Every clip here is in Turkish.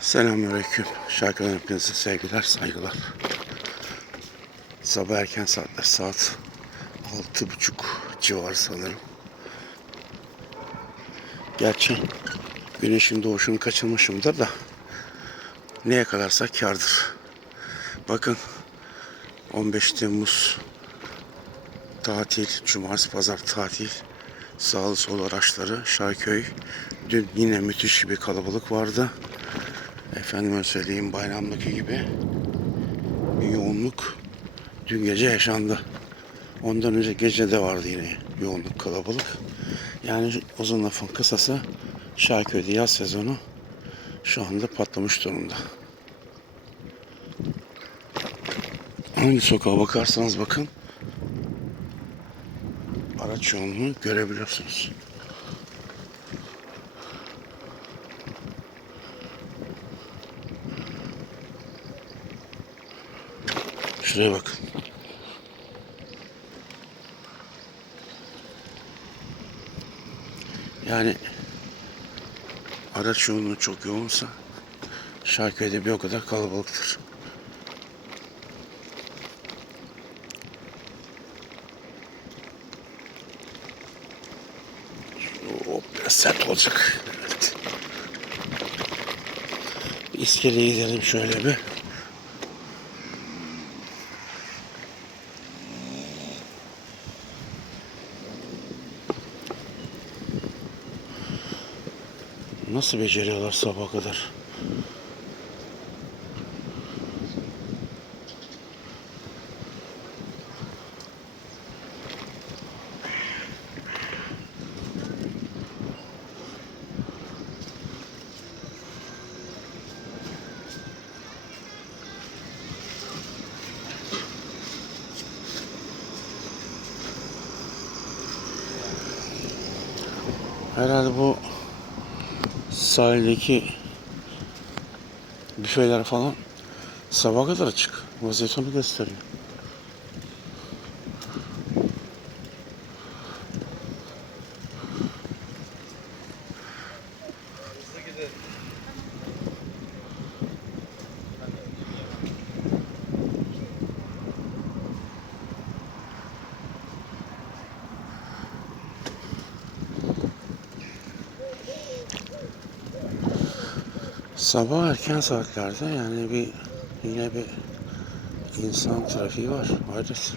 Selamünaleyküm. Şarkılar hepinize sevgiler, saygılar. Sabah erken saatler, saat altı buçuk civarı sanırım. Gerçi güneşin doğuşunu kaçırmışımdır da neye kadarsa kardır. Bakın 15 Temmuz tatil, cumartesi pazar tatil. Sağlı sol araçları, Şarköy. Dün yine müthiş bir kalabalık vardı. Efendime söyleyeyim bayramdaki gibi bir yoğunluk dün gece yaşandı. Ondan önce gece de vardı yine yoğunluk kalabalık. Yani uzun lafın kısası Şarköy'de yaz sezonu şu anda patlamış durumda. Hangi sokağa bakarsanız bakın araç yoğunluğunu görebiliyorsunuz. Şuraya bakın. Yani araç yoğunluğu çok yoğunsa Şarköy'de bir o kadar kalabalıktır. Hop, biraz sert olacak. Evet. İskeleye gidelim şöyle bir. Nasıl beceriyorlar sabah kadar? Herhalde bu sahildeki büfeler falan sabah kadar açık. Vaziyet onu gösteriyor. Sabah erken saatlerde yani bir yine bir insan trafiği var. Hayret.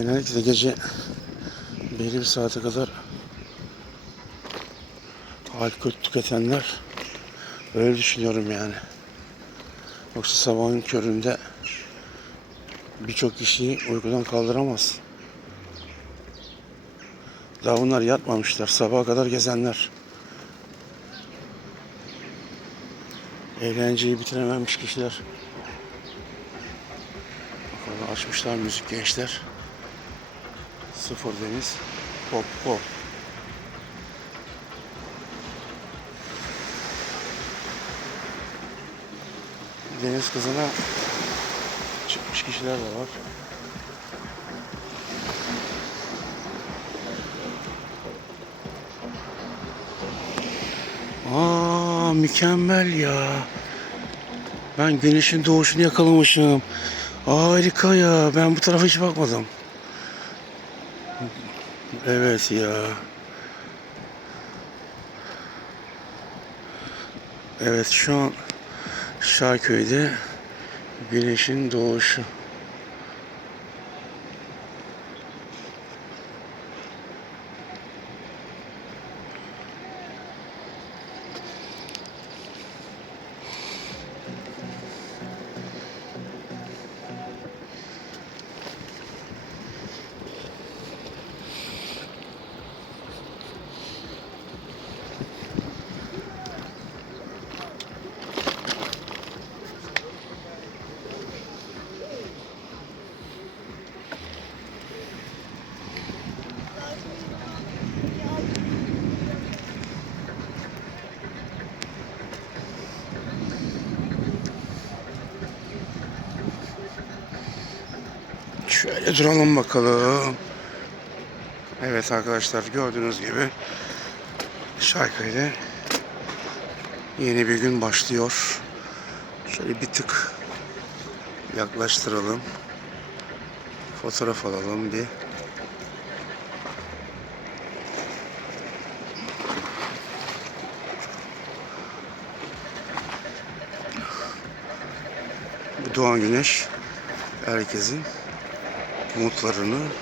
Genellikle gece belli bir saate kadar alkol tüketenler öyle düşünüyorum yani. Yoksa sabahın köründe birçok kişiyi uykudan kaldıramaz. Daha bunlar yatmamışlar. Sabaha kadar gezenler. Eğlenceyi bitirememiş kişiler. Açmışlar müzik gençler. Sıfır deniz. Hop hop. Deniz kızına çıkmış kişiler de var. Aa mükemmel ya. Ben güneşin doğuşunu yakalamışım. Harika ya. Ben bu tarafa hiç bakmadım. Evet ya. Evet şu an Şarköy'de güneşin doğuşu. Şöyle duralım bakalım. Evet arkadaşlar gördüğünüz gibi Şarköy'de yeni bir gün başlıyor. Şöyle bir tık yaklaştıralım. Fotoğraf alalım bir. Bu doğan güneş herkesin umutlarını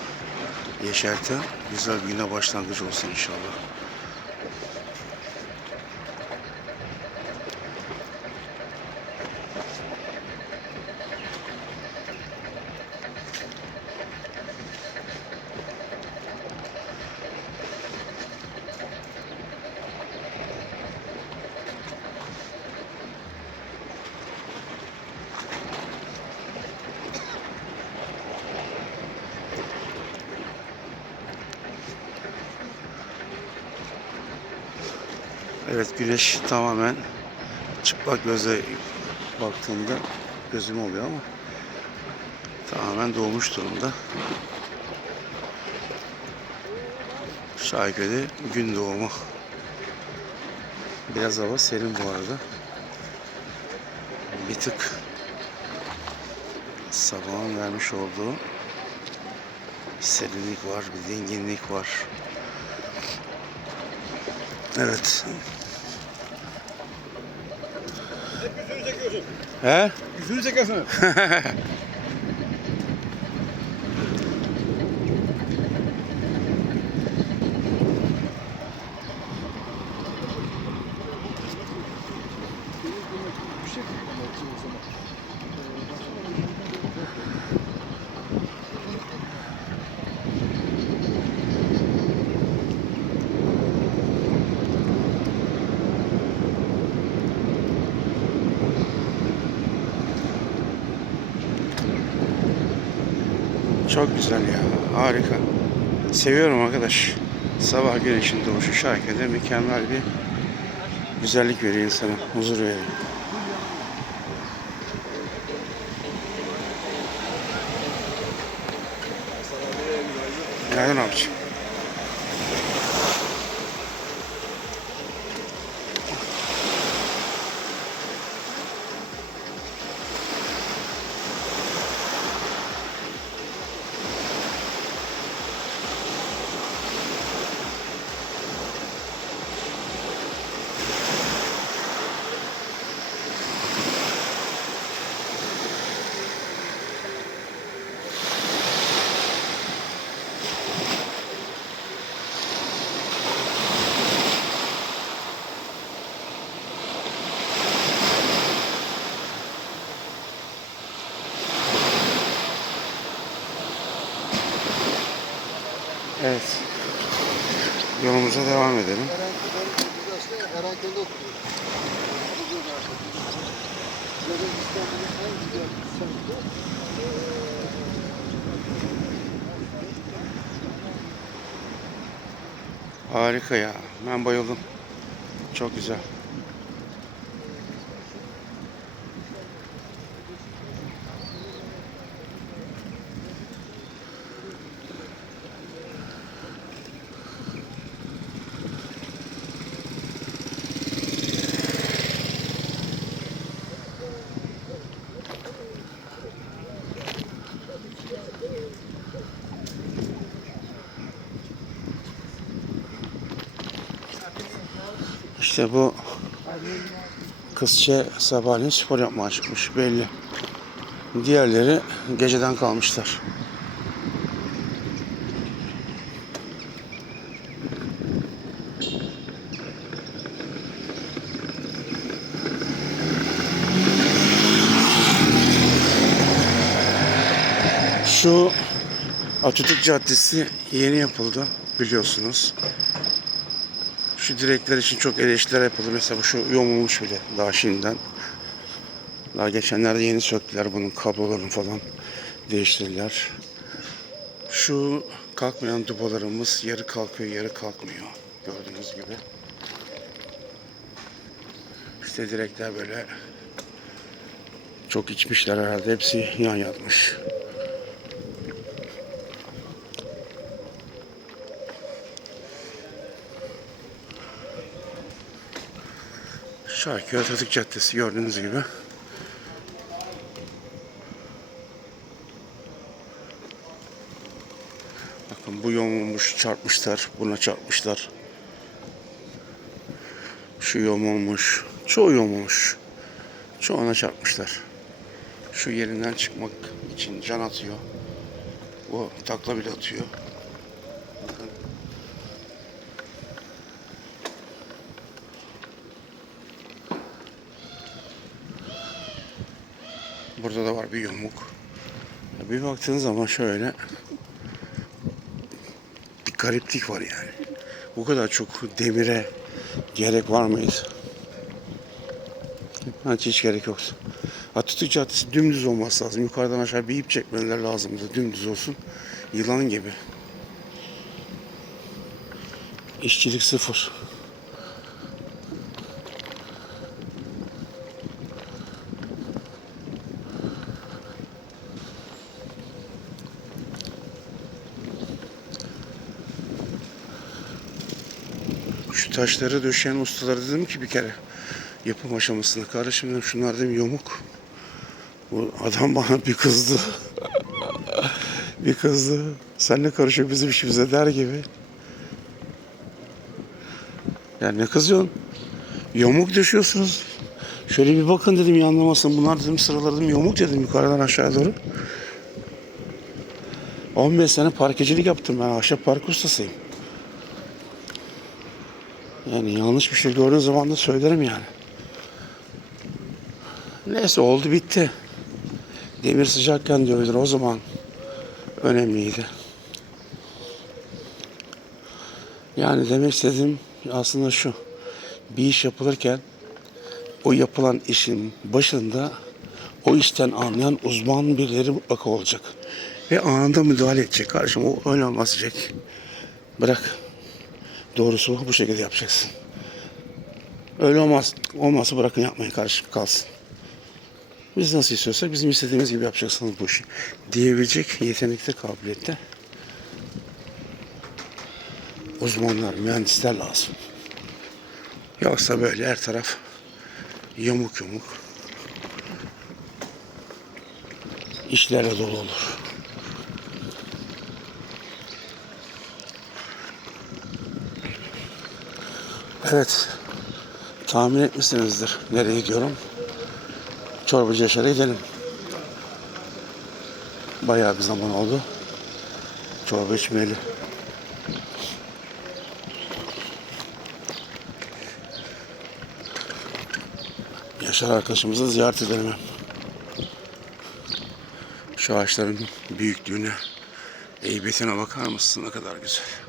yeşerten güzel bir güne başlangıç olsun inşallah. Evet güneş tamamen çıplak gözle baktığımda gözüm oluyor ama tamamen doğmuş durumda. Şarköy'de gün doğumu. Biraz hava serin bu arada. Bir tık sabahın vermiş olduğu serinlik var, bir dinginlik var. Evet. Çekiyorsun. He? Yüzünü çekiyorsun. Çok güzel ya. Harika. Seviyorum arkadaş. Sabah güneşin doğuşu Şarköy'de mükemmel bir güzellik veriyor insana. Huzur veriyor. Günaydın abiciğim. Evet. Yolumuza devam edelim. Harika ya. Ben bayıldım. Çok güzel. İşte bu kızça sabahleyin spor yapmaya çıkmış belli. Diğerleri geceden kalmışlar. Şu Atatürk Caddesi yeni yapıldı biliyorsunuz. Şu direkler için çok eleştiriler yapıldı. Mesela şu yamulmuş bile daha şimdiden. Daha geçenlerde yeni söktüler bunun kablolarını falan değiştirdiler. Şu kalkmayan dubalarımız yarı kalkıyor yarı kalkmıyor. Gördüğünüz gibi. İşte direkler böyle çok içmişler herhalde. Hepsi yan yatmış. Şarköy Atatürk Caddesi gördüğünüz gibi. Bakın bu yamulmuş çarpmışlar. Buna çarpmışlar. Şu yamulmuş. Çoğu yamulmuş. Çoğuna çarpmışlar. Şu yerinden çıkmak için can atıyor. Bu takla bile atıyor. Burada da var bir. Ya Bir baktığın zaman şöyle bir gariplik var yani. Bu kadar çok demire gerek var mıyız? Hiç, hiç gerek yoktu. Atatürk Caddesi dümdüz olması lazım. Yukarıdan aşağı bir ip çekmeler lazımdı. Dümdüz olsun. Yılan gibi. İşçilik sıfır. Şu taşları döşeyen ustalara dedim ki bir kere yapım aşamasında kardeşim dedim şunlar dedim yamuk. Bu adam bana bir kızdı. bir kızdı. Sen ne karışıyor bizim işimize der gibi. Ya ne kızıyorsun? Yamuk düşüyorsunuz. Şöyle bir bakın dedim ya. Bunlar dedim sıraları dedim yamuk dedim yukarıdan aşağıya doğru. 15 sene parkecilik yaptım ben. Ahşap park ustasıyım. Yani yanlış bir şey gördüğün zaman da söylerim yani. Neyse oldu bitti. Demir sıcakken diyorlar o zaman önemliydi. Yani demek istediğim aslında şu. Bir iş yapılırken o yapılan işin başında o işten anlayan uzman birileri mutlaka olacak. Ve anında müdahale edecek. Kardeşim o öyle olmaz. Bırak. Doğrusu bu, şekilde yapacaksın. Öyle olmaz. Olmazsa bırakın yapmayın kardeşim kalsın. Biz nasıl istiyorsak bizim istediğimiz gibi yapacaksınız bu işi. Diyebilecek yetenekte, kabiliyette uzmanlar, mühendisler lazım. Yoksa böyle her taraf yamuk yumuk işlerle dolu olur. Evet, tahmin etmişsinizdir nereye gidiyorum. Çorbacı Yaşar'a gidelim. Bayağı bir zaman oldu. Çorba içmeyeli. Yaşar arkadaşımızı ziyaret edelim. Şu ağaçların büyüklüğüne, heybetine bakar mısın? Ne kadar güzel.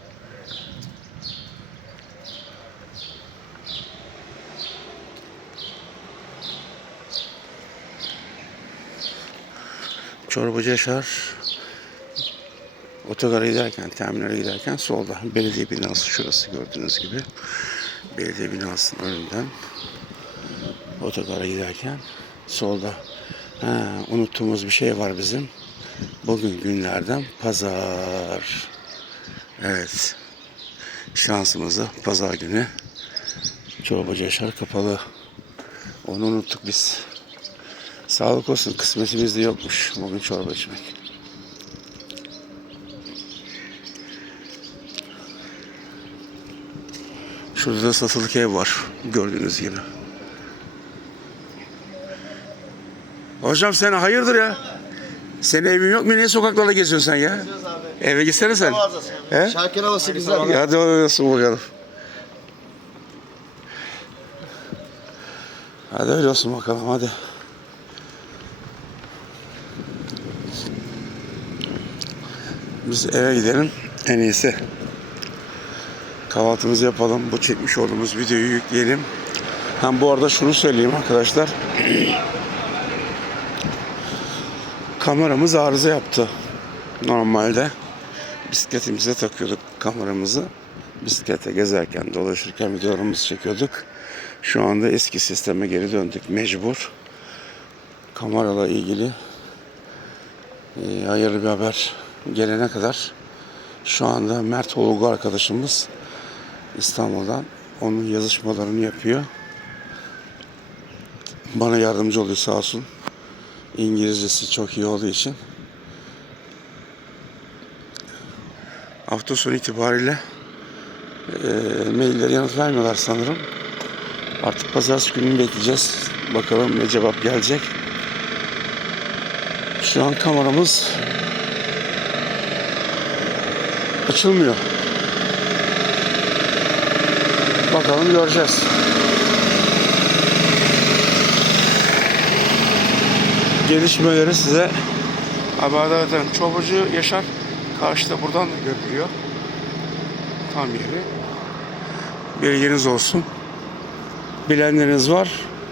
Çorbacı Yaşar otogara giderken, terminale giderken solda belediye binası şurası gördüğünüz gibi. Belediye binasının önünden otogara giderken solda ha, unuttuğumuz bir şey var bizim. Bugün günlerden pazar. Evet. Şansımıza pazar günü Çorbacı Yaşar kapalı. Onu unuttuk biz. Sağlık olsun kısmetimizde yokmuş bugün çorba içmek. Şurada da satılık ev var gördüğünüz gibi. Hocam sen hayırdır ya? Senin evin yok mu? Niye sokaklarda geziyorsun sen ya? Eve gitsene sen. He? Şarkı havası güzel. Ya hadi olsun bakalım. Hadi öyle olsun bakalım hadi. Biz eve gidelim en iyisi. Kahvaltımızı yapalım. Bu çekmiş olduğumuz videoyu yükleyelim. Hem bu arada şunu söyleyeyim arkadaşlar. Kameramız arıza yaptı. Normalde bisikletimize takıyorduk kameramızı. Bisiklete gezerken, dolaşırken videolarımızı çekiyorduk. Şu anda eski sisteme geri döndük mecbur. Kamerayla ilgili e, hayırlı bir haber gelene kadar şu anda Mert Olgu arkadaşımız İstanbul'dan onun yazışmalarını yapıyor. bana yardımcı oluyor sağ olsun. İngilizcesi çok iyi olduğu için. Hafta sonu itibariyle e, maillere yanıt vermiyorlar sanırım. Artık pazartesi gününü bekleyeceğiz. Bakalım ne cevap gelecek. Şu an kameramız açılmıyor. Bakalım göreceğiz. Gelişmeleri size haberdar ederim. Çorbacı Yaşar karşıda buradan da görülüyor. Tam yeri. Bilginiz olsun. Bilenleriniz var,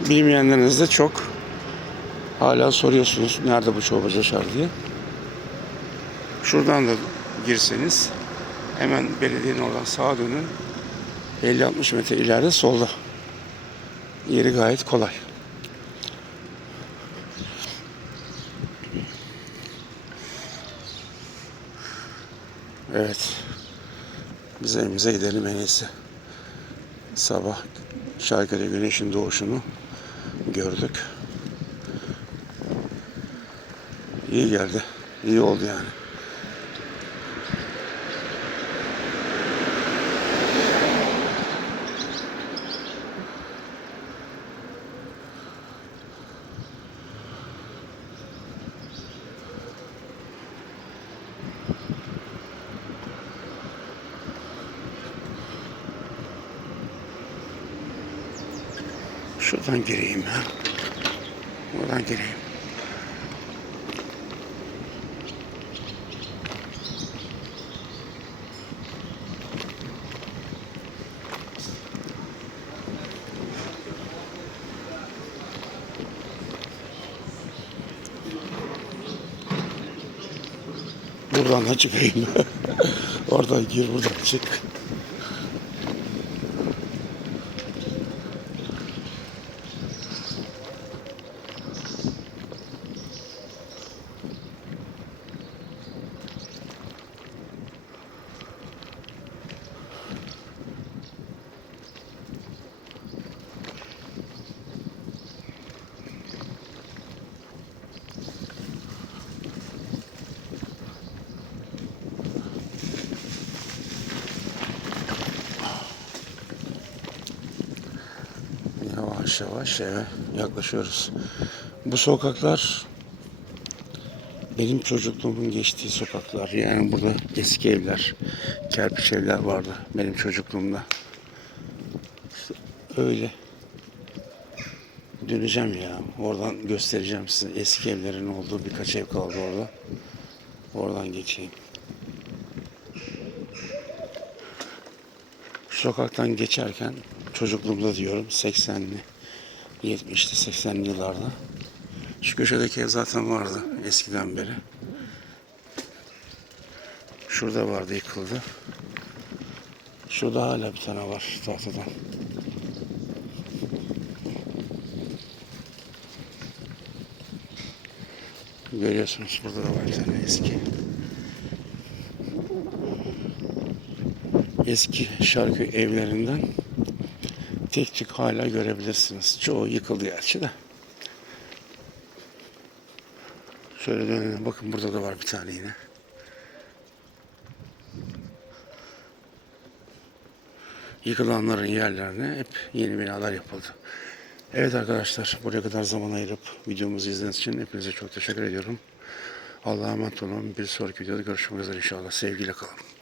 bilmeyenleriniz de çok. Hala soruyorsunuz nerede bu çorbacı Yaşar diye. Şuradan da girseniz hemen belediyenin oradan sağa dönün. 50-60 metre ileride solda. Yeri gayet kolay. Evet. Biz evimize gidelim en iyisi. Sabah Şarkıda güneşin doğuşunu gördük. İyi geldi. İyi oldu yani. Şuradan gireyim ya. Buradan gireyim. Buradan da çıkayım. Oradan gir, buradan çık. Yavaş yavaş eve yaklaşıyoruz. Bu sokaklar benim çocukluğumun geçtiği sokaklar. Yani burada eski evler, kerpiç evler vardı benim çocukluğumda. İşte öyle. Döneceğim ya. Oradan göstereceğim size. Eski evlerin olduğu birkaç ev kaldı orada. Oradan geçeyim. Sokaktan geçerken çocukluğumda diyorum 80'li 70'li 80'li yıllarda şu köşedeki ev zaten vardı eskiden beri. Şurada vardı yıkıldı. Şurada hala bir tane var tahtadan. Görüyorsunuz burada da var bir tane eski. Eski şarkı evlerinden tek tük hala görebilirsiniz. Çoğu yıkıldı gerçi de. Şöyle dönelim. Bakın burada da var bir tane yine. Yıkılanların yerlerine hep yeni binalar yapıldı. Evet arkadaşlar buraya kadar zaman ayırıp videomuzu izlediğiniz için hepinize çok teşekkür ediyorum. Allah'a emanet olun. Bir sonraki videoda görüşmek üzere inşallah. Sevgiyle kalın.